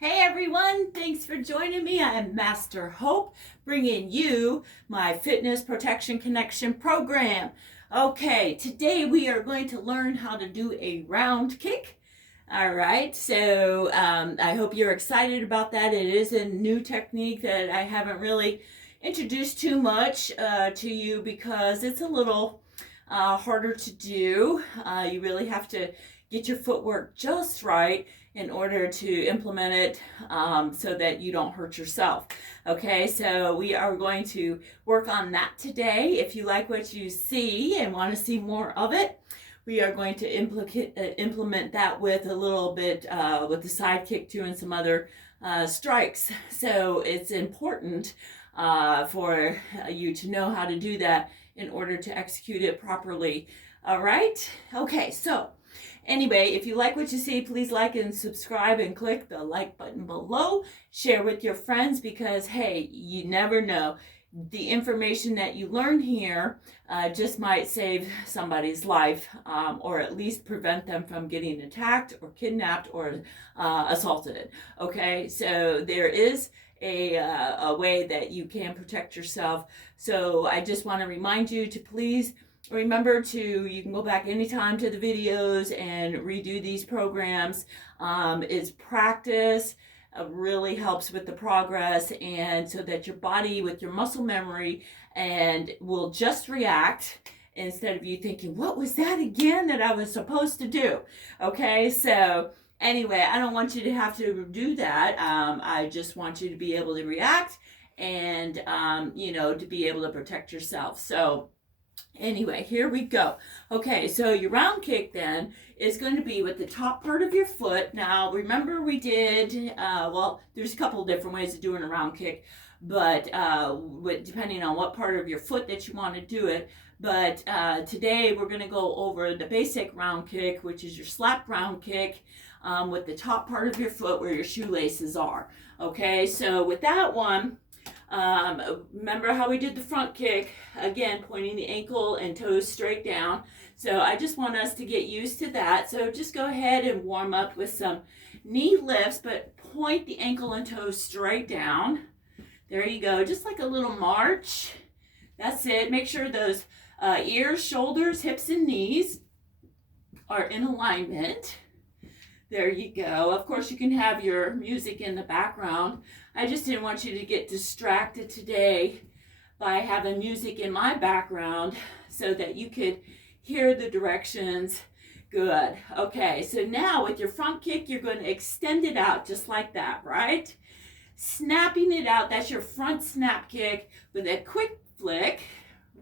Hey everyone, thanks for joining me. I am Master Hope, bringing you my Fitness Protection Connection program. Okay, today we are going to learn how to do a round kick. All right, so I hope you're excited about that. It is a new technique that I haven't really introduced too much to you because it's a little harder to do. You really have to get your footwork just right in order to implement it so that you don't hurt yourself. Okay, so we are going to work on that today. If you like what you see and want to see more of it, we are going to implement that with a little bit with the side kick too and some other strikes. So it's important for you to know how to do that in order to execute it properly. All right? Okay, so anyway, if you like what you see, please like and subscribe and click the like button below. Share with your friends because, hey, you never know. The information that you learn here just might save somebody's life or at least prevent them from getting attacked or kidnapped or assaulted. Okay, so there is a way that you can protect yourself. So I just want to remind you to please remember you can go back anytime to the videos and redo these programs. It's practice. Really helps with the progress, and so that your body with your muscle memory and will just react instead of you thinking, what was that again that I was supposed to do? Okay, so anyway, I don't want you to have to do that. I just want you to be able to react and to be able to protect yourself. So anyway, here we go. Okay, so your round kick then is going to be with the top part of your foot. Now, remember we did, there's a couple different ways of doing a round kick, but depending on what part of your foot that you want to do it. But today we're going to go over the basic round kick, which is your slap round kick with the top part of your foot where your shoelaces are. Okay, so with that one, remember how we did the front kick, again pointing the ankle and toes straight down. So I just want us to get used to that. So just go ahead and warm up with some knee lifts, but point the ankle and toes straight down. There you go, just like a little march. That's it. Make sure those ears, shoulders, hips, and knees are in alignment. There you go. Of course, you can have your music in the background. I just didn't want you to get distracted today by having music in my background so that you could hear the directions. Good. Okay, so now with your front kick, you're going to extend it out just like that, right? Snapping it out. That's your front snap kick with a quick flick.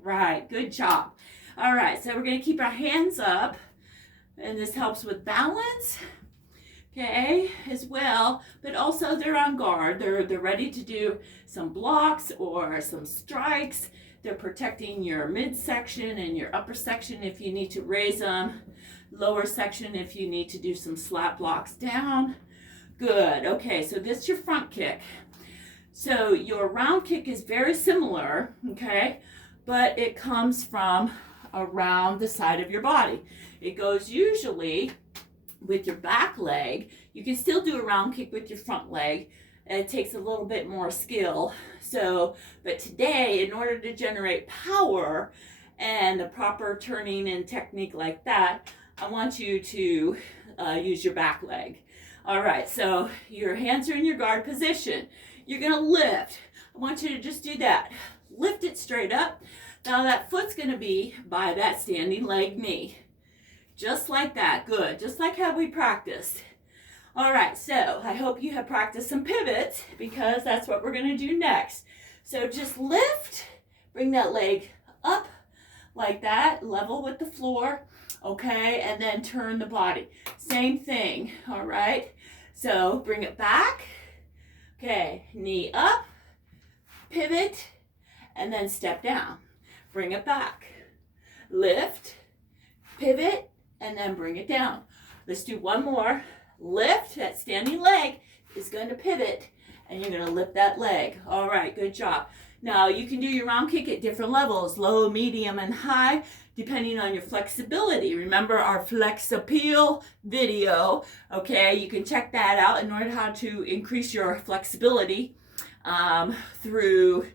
Right, good job. All right, so we're going to keep our hands up, and this helps with balance. Okay, as well, but also they're on guard. They're ready to do some blocks or some strikes. They're protecting your midsection and your upper section if you need to raise them, lower section if you need to do some slap blocks down. Good. Okay, so this is your front kick. So your round kick is very similar, okay, but it comes from around the side of your body. It goes usually with your back leg. You can still do a round kick with your front leg. It takes a little bit more skill. But today, in order to generate power and the proper turning and technique like that, I want you to use your back leg. All right, so your hands are in your guard position. You're gonna lift. I want you to just do that. Lift it straight up. Now that foot's gonna be by that standing leg knee. Just like that. Good. Just like how we practiced. All right, so I hope you have practiced some pivots because that's what we're going to do next. So just lift, bring that leg up like that, level with the floor, okay, and then turn the body. Same thing, all right? So bring it back, okay, knee up, pivot, and then step down. Bring it back, lift, pivot, and then bring it down. Let's do one more. Lift, that standing leg is going to pivot, and you're going to lift that leg. All right, good job. Now, you can do your round kick at different levels, low, medium, and high. depending on your flexibility. Remember our Flex Appeal video, okay? You can check that out in order how to increase your flexibility through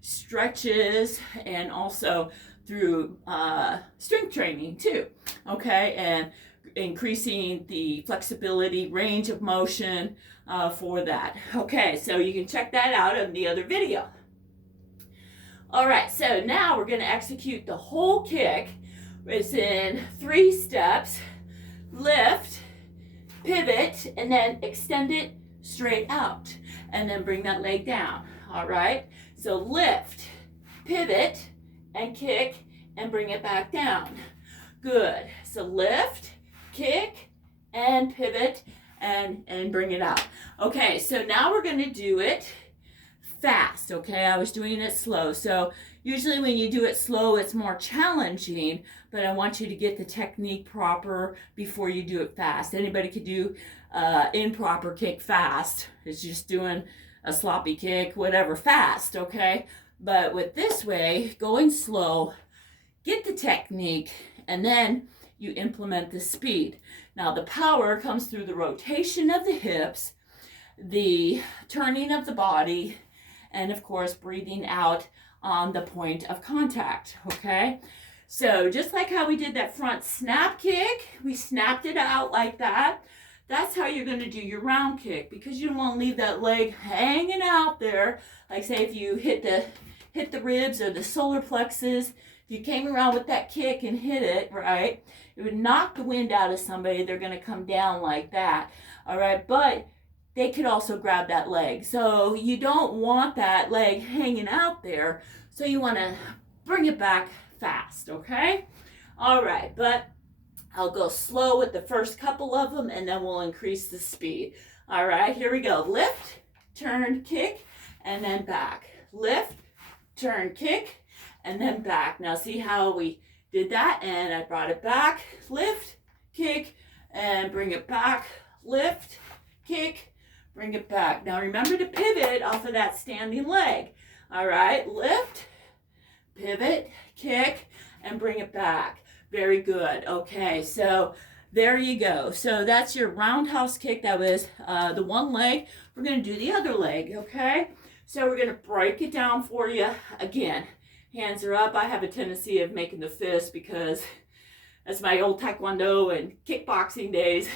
stretches and also through strength training too, okay? And increasing the flexibility, range of motion for that. Okay, so you can check that out in the other video. All right, so now we're going to execute the whole kick. It's in 3 steps. Lift, pivot, and then extend it straight out. And then bring that leg down. All right, so lift, pivot, and kick, and bring it back down. Good. So lift, kick, and pivot, and bring it out. Okay, so now we're going to do it fast, okay? I was doing it slow. So usually when you do it slow, it's more challenging, but I want you to get the technique proper before you do it fast. Anybody could do improper kick fast. It's just doing a sloppy kick, whatever, fast, okay? But with this way, going slow, get the technique, and then you implement the speed. Now the power comes through the rotation of the hips, the turning of the body, and of course breathing out on the point of contact, okay? So just like how we did that front snap kick, we snapped it out like that. That's how you're going to do your round kick, because you don't want to leave that leg hanging out there. Like say if you hit the ribs or the solar plexus, if you came around with that kick and hit it, right, it would knock the wind out of somebody. They're going to come down like that, all right? But they could also grab that leg. So you don't want that leg hanging out there. So you want to bring it back fast, okay? All right, but I'll go slow with the first couple of them, and then we'll increase the speed. All right, here we go. Lift, turn, kick, and then back. Lift, turn, kick, and then back. Now see how we did that, and I brought it back. Lift, kick, and bring it back. Lift, kick, bring it back. Now remember to pivot off of that standing leg. All right, lift, pivot, kick, and bring it back. Very good. Okay, so there you go. So that's your roundhouse kick. That was the one leg. We're going to do the other leg, okay? So we're going to break it down for you. Again, hands are up. I have a tendency of making the fist because that's my old Taekwondo and kickboxing days.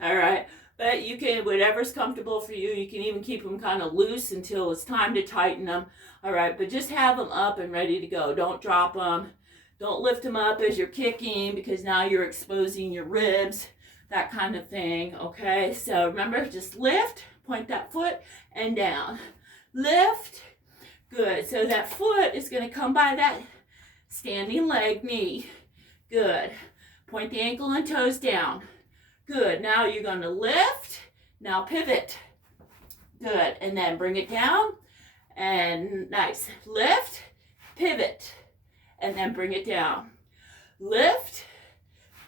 All right. But you can, whatever's comfortable for you, you can even keep them kind of loose until it's time to tighten them. All right, but just have them up and ready to go. Don't drop them. Don't lift them up as you're kicking, because now you're exposing your ribs, that kind of thing, okay? So remember, just lift, point that foot, and down. Lift. Good. So that foot is going to come by that standing leg, knee. Good. Point the ankle and toes down. Good. Now you're going to lift. Now pivot. Good. And then bring it down. And nice. Lift, pivot, and then bring it down. Lift,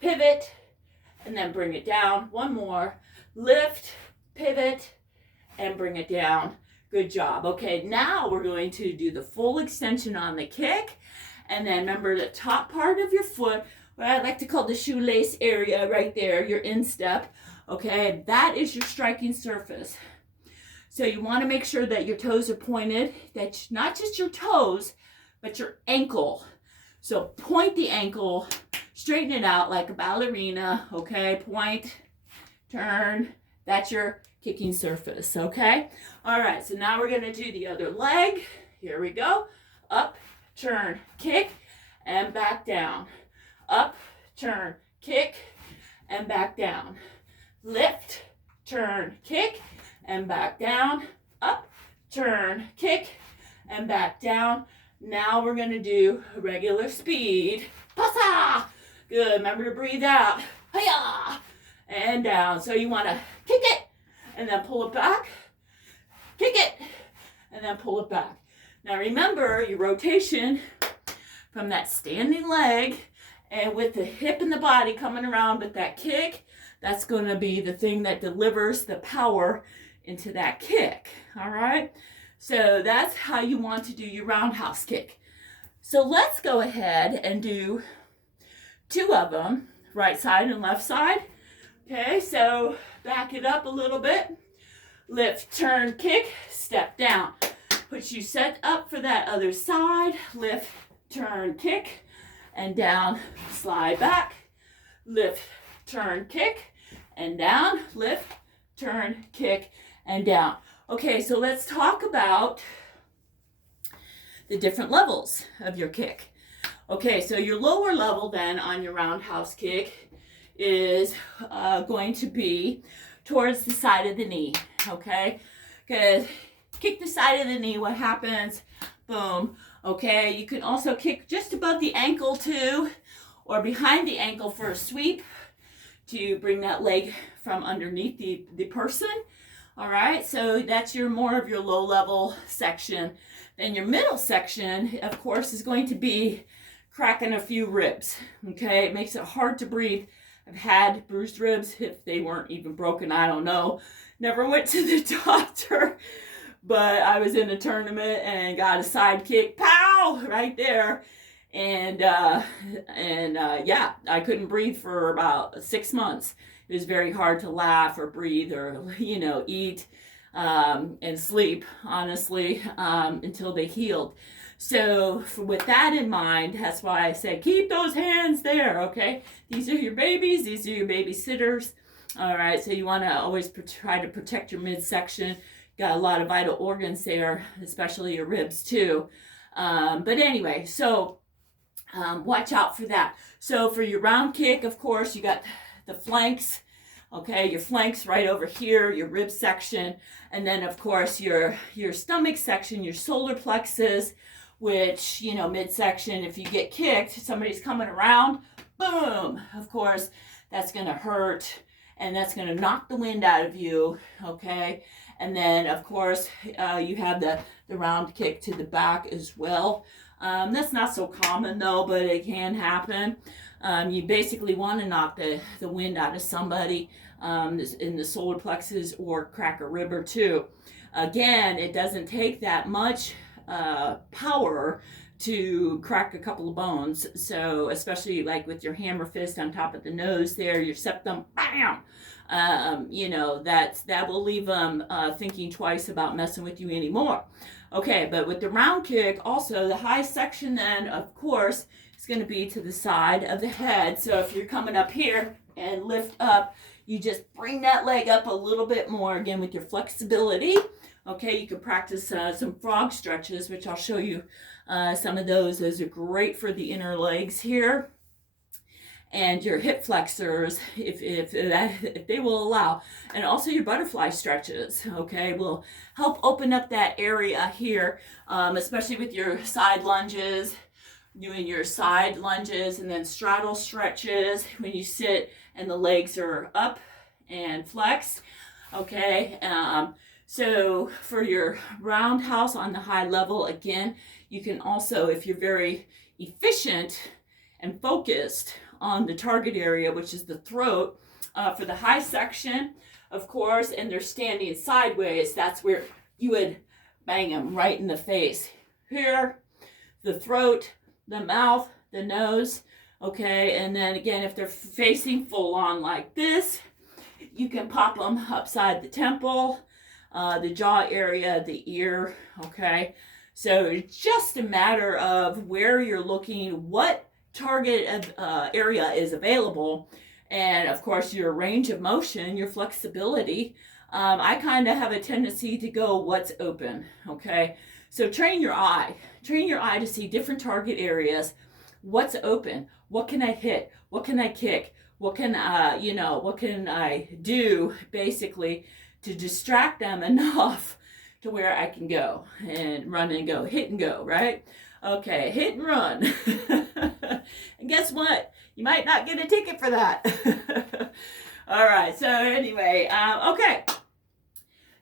pivot, and then bring it down. One more. Lift, pivot, and bring it down. Good job. Okay, now we're going to do the full extension on the kick. And then remember the top part of your foot, what I like to call the shoelace area right there, your instep. Okay, that is your striking surface. So you want to make sure that your toes are pointed, that not just your toes, but your ankle. So point the ankle, straighten it out like a ballerina, okay? Point, turn, that's your kicking surface, okay? All right, so now we're gonna do the other leg. Here we go. Up, turn, kick, and back down. Up, turn, kick, and back down. Lift, turn, kick, and back down. Up, turn, kick, and back down. Now we're gonna do regular speed. Passa! Good, remember to breathe out. Hiya! And down. So you wanna kick it, and then pull it back. Kick it, and then pull it back. Now remember your rotation from that standing leg, and with the hip and the body coming around with that kick, that's gonna be the thing that delivers the power into that kick, all right? So that's how you want to do your roundhouse kick. So let's go ahead and do 2 of them, right side and left side. Okay, so back it up a little bit. Lift, turn, kick, step down. Put you set up for that other side. Lift, turn, kick, and down, slide back. Lift, turn, kick, and down. Lift, turn, kick, and down. Okay, so let's talk about the different levels of your kick. Okay, so your lower level then on your roundhouse kick is going to be towards the side of the knee, okay? Because kick the side of the knee, what happens? Boom, okay? You can also kick just above the ankle too, or behind the ankle for a sweep to bring that leg from underneath the person. All right, so that's more of your low level section. Then your middle section, of course, is going to be cracking a few ribs, okay? It makes it hard to breathe. I've had bruised ribs. If they weren't even broken, I don't know. Never went to the doctor, but I was in a tournament and got a side kick, pow, right there. And yeah, I couldn't breathe for about 6 months. It was very hard to laugh or breathe or, eat and sleep, honestly, until they healed. So with that in mind, that's why I said, keep those hands there, okay? These are your babies. These are your babysitters. All right, so you want to always try to protect your midsection. Got a lot of vital organs there, especially your ribs too. But anyway, so watch out for that. So for your round kick, of course, you got the flanks. Okay, your flanks right over here, your rib section, and then of course your stomach section, your solar plexus, which, midsection, if you get kicked, somebody's coming around, boom, of course, that's going to hurt, and that's going to knock the wind out of you, okay? And then, of course, you have the round kick to the back as well. That's not so common, though, but it can happen. You basically want to knock the wind out of somebody in the solar plexus or crack a rib or two. Again, it doesn't take that much power to crack a couple of bones. So especially like with your hammer fist on top of the nose there, your septum, bam! That will leave them thinking twice about messing with you anymore. Okay, but with the round kick, also the high section then, of course, is going to be to the side of the head. So if you're coming up here and lift up, you just bring that leg up a little bit more, again, with your flexibility. Okay, you can practice some frog stretches, which I'll show you some of those. Those are great for the inner legs here. And your hip flexors, if they will allow. And also your butterfly stretches, okay, will help open up that area here, especially with your side lunges, doing your side lunges and then straddle stretches when you sit and the legs are up and flexed, okay. So for your roundhouse on the high level, again, you can also, if you're very efficient and focused on the target area, which is the throat, for the high section, of course, and they're standing sideways, that's where you would bang them right in the face. Here, the throat, the mouth, the nose, okay, and then again, if they're facing full on like this, you can pop them upside the temple, the jaw area, the ear, okay. So it's just a matter of where you're looking, what target area is available, and of course your range of motion, your flexibility. I kind of have a tendency to go what's open, okay. So train your eye to see different target areas. What's open? What can I hit? What can I kick? What can what can I do basically to distract them enough to where I can go and run and go, hit and go, right? Okay, hit and run. And guess what? You might not get a ticket for that. All right, so anyway, okay.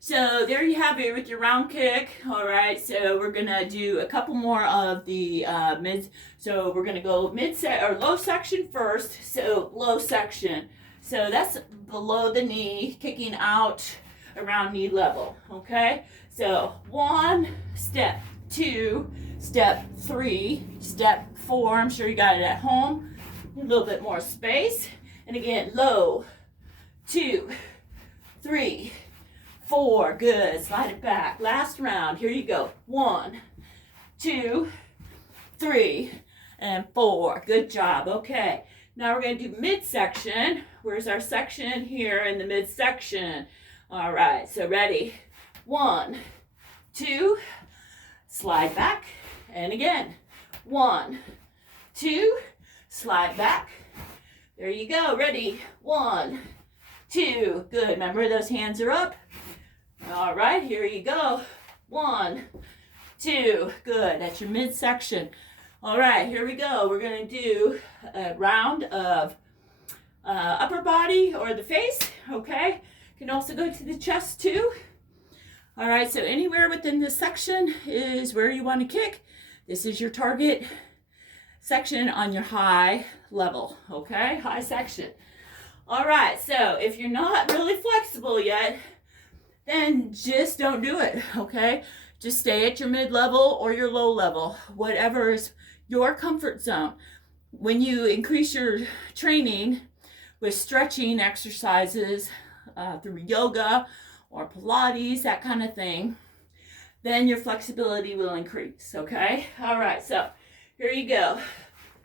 So there you have it with your round kick. All right, so we're gonna do a couple more of the mids. So we're gonna go low section first. So low section. So that's below the knee, kicking out around knee level. Okay. So 1 step, 2, step 3, step 4. I'm sure you got it at home. A little bit more space. And again, low, 2, 3, 4. Good. Slide it back. Last round. Here you go. 1, 2, 3, and 4. Good job. Okay. Now we're going to do midsection. Where's our section? Here in the midsection. All right. So ready. 1, 2, slide back. And again. 1, 2, slide back. There you go. Ready. 1, 2. Good. Remember, those hands are up. All right. Here you go. 1, 2. Good. That's your midsection. All right, here we go. We're going to do a round of upper body or the face, okay? Can also go to the chest too. All right, so anywhere within this section is where you want to kick. This is your target section on your high level, okay? High section. All right, so if you're not really flexible yet, then just don't do it, okay? Just stay at your mid-level or your low level, whatever is your comfort zone. When you increase your training with stretching exercises through yoga or Pilates, that kind of thing, then your flexibility will increase, okay? All right, so here you go.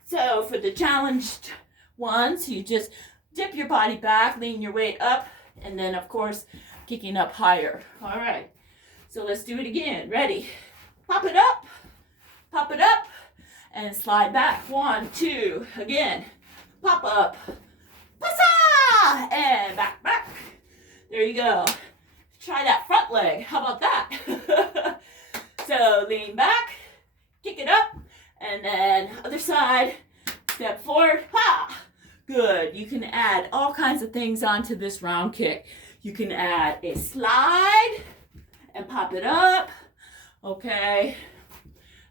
So for the challenged ones, you just dip your body back, lean your weight up, and then, of course, kicking up higher. All right, so let's do it again. Ready? Pop it up, and slide back. 1, 2, again. Pop up, passa, and back. There you go. Try that front leg. How about that? So lean back, kick it up, and then other side, step forward, ha! Good. You can add all kinds of things onto this round kick. You can add a slide and pop it up, okay?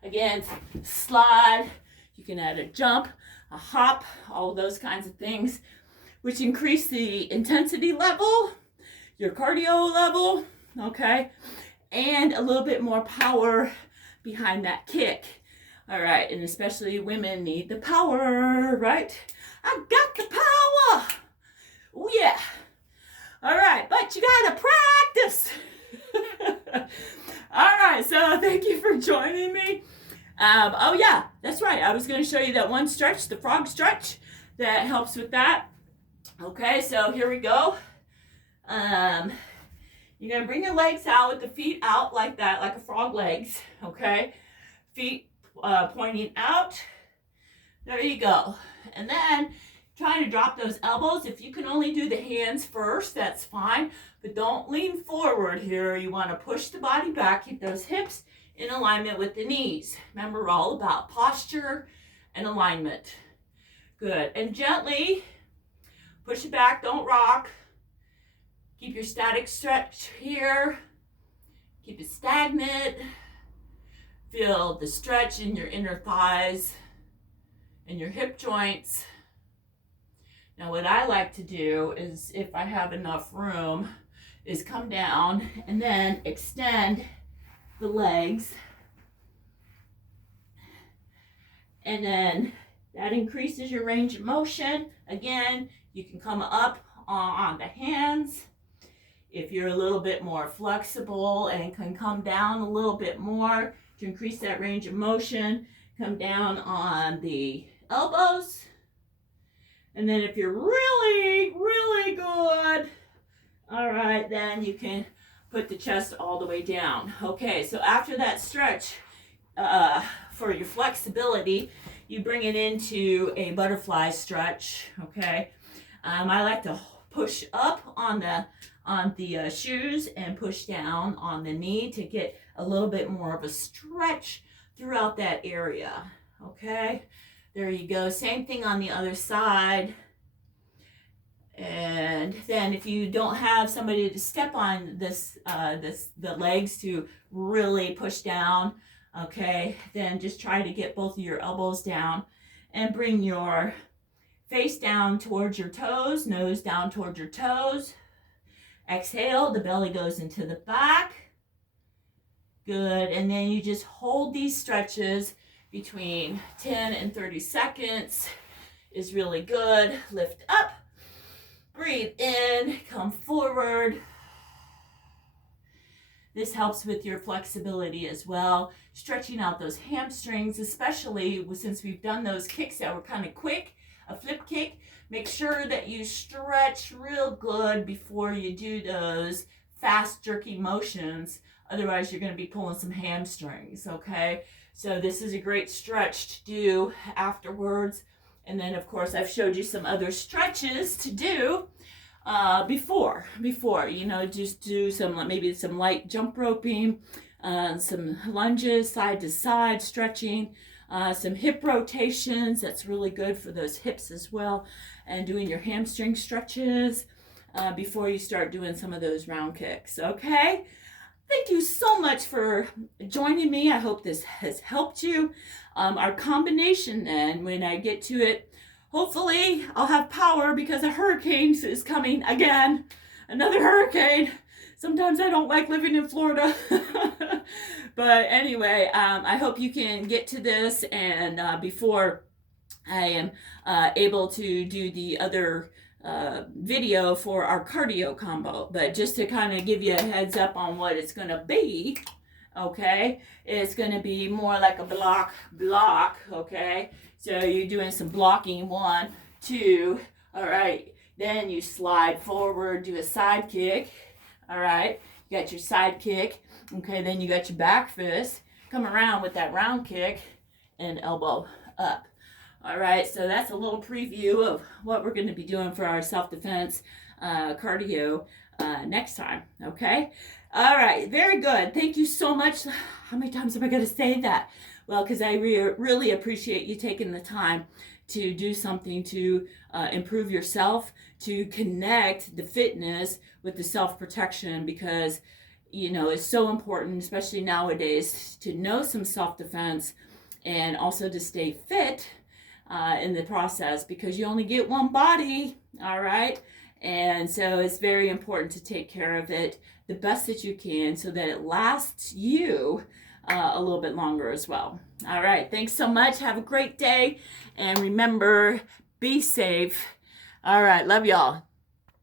Again, slide. You can add a jump, a hop, all those kinds of things, which increase the intensity level, your cardio level, okay? And a little bit more power behind that kick. All right, and especially women need the power, right? I got the power. Oh, yeah. All right, but you gotta practice. All right, so thank you for joining me. Oh yeah, that's right. I was going to show you that one stretch, the frog stretch, that helps with that. Okay, so here we go. You're going to bring your legs out with the feet out like that, like a frog legs. Okay, feet pointing out. There you go. And then trying to drop those elbows. If you can only do the hands first, that's fine. But don't lean forward here. You want to push the body back. Keep those hips in alignment with the knees. Remember, we're all about posture and alignment. Good. And gently push it back. Don't rock. Keep your static stretch here. Keep it stagnant. Feel the stretch in your inner thighs and your hip joints. Now, what I like to do is, if I have enough room, is come down and then extend the legs, and then that increases your range of motion. Again, you can come up on the hands if you're a little bit more flexible, and can come down a little bit more to increase that range of motion. Come down on the elbows, and then if you're really good, all right, then you can put the chest all the way down. Okay, so after that stretch, for your flexibility, you bring it into a butterfly stretch, okay? I like to push up on the shoes and push down on the knee to get a little bit more of a stretch throughout that area, okay? There you go. Same thing on the other side. And then if you don't have somebody to step on the legs to really push down, okay, then just try to get both of your elbows down and bring your face down towards your toes, nose down towards your toes. Exhale, the belly goes into the back. Good. And then you just hold these stretches between 10 and 30 seconds is really good. Lift up, breathe in, come forward. This helps with your flexibility as well, stretching out those hamstrings, especially since we've done those kicks that were kind of quick, a flip kick. Make sure that you stretch real good before you do those fast jerky motions. Otherwise, you're going to be pulling some hamstrings, okay? So this is a great stretch to do afterwards. And then, of course, I've showed you some other stretches to do before, just do maybe some light jump roping, some lunges, side to side stretching, some hip rotations. That's really good for those hips as well. And doing your hamstring stretches before you start doing some of those round kicks, okay? Thank you so much for joining me. I hope this has helped you. Our combination then, when I get to it, hopefully I'll have power because a hurricane is coming again. Another hurricane. Sometimes I don't like living in Florida. But anyway, I hope you can get to this and before I am able to do the other video for our cardio combo. But just to kind of give you a heads up on what it's going to be, okay? It's going to be more like a block, okay? So you're doing some blocking, 1, 2, all right. Then you slide forward, do a side kick, all right. You got your side kick, okay. Then you got your back fist, come around with that round kick and elbow up. All right, so that's a little preview of what we're going to be doing for our self-defense cardio next time, okay? All right, very good. Thank you so much. How many times am I going to say that? Well, because I really appreciate you taking the time to do something to improve yourself, to connect the fitness with the self-protection, because, it's so important, especially nowadays, to know some self-defense and also to stay fit in the process, because you only get one body, all right? And so it's very important to take care of it the best that you can so that it lasts you a little bit longer as well. All right, thanks so much. Have a great day. And remember, be safe. All right, love y'all.